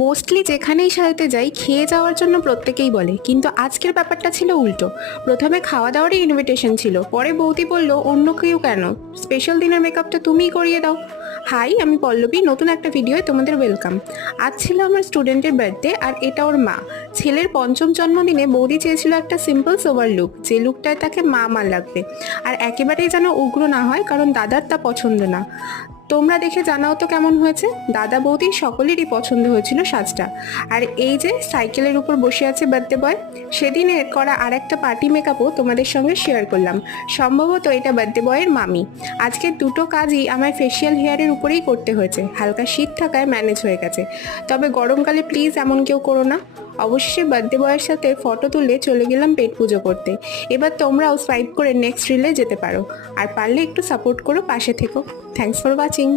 Mostly যেখানেই সাজাতে যাই খেয়ে যাওয়ার জন্য প্রত্যেকেই বলে, কিন্তু আজকের ব্যাপারটা ছিল উল্টো। প্রথমে খাওয়া দাওয়ারই ইনভিটেশন ছিল, পরে বৌদি বলল অন্য কেউ কেন, স্পেশাল দিনের মেকআপটা তুমিই করিয়ে দাও। হাই, আমি পল্লবী, নতুন একটা ভিডিওয় তোমাদের ওয়েলকাম। আজ ছিল আমার স্টুডেন্টের বার্থডে, আর এটা ওর মা। ছেলের পঞ্চম জন্মদিনে বৌদি চেয়েছিল একটা সিম্পল সোবার লুক, যে লুকটায় তাকে মা মা লাগবে, আর একেবারেই যেন উগ্র না হয়, কারণ দাদার তা পছন্দ না। তোমরা দেখে জানাও তো কেমন হয়েছে। দাদা বৌদি সকলেরই পছন্দ হয়েছিল সাজটা। আর এই যে সাইকেলের উপর বসে আছে বার্থডে বয়, সেদিনের করা আর একটা পার্টি মেকআপও তোমাদের সঙ্গে শেয়ার করলাম। সম্ভবত এটা বার্থডে বয়ের মামি। আজকের দুটো কাজই আমার ফেসিয়াল হেয়ারের উপরেই করতে হয়েছে, হালকা শীত থাকায় ম্যানেজ হয়ে গেছে। তবে গরমকালে প্লিজ এমন কেউ করো না। অবশেষে বার্থডে বয়ের সাথে ফটো তুলে চলে গেলাম পেট পুজো করতে। এবার তোমরাও সোয়াইপ করে নেক্সট রিলে যেতে পারো, আর পারলে একটু সাপোর্ট করো, পাশে থেকো। Thanks for watching.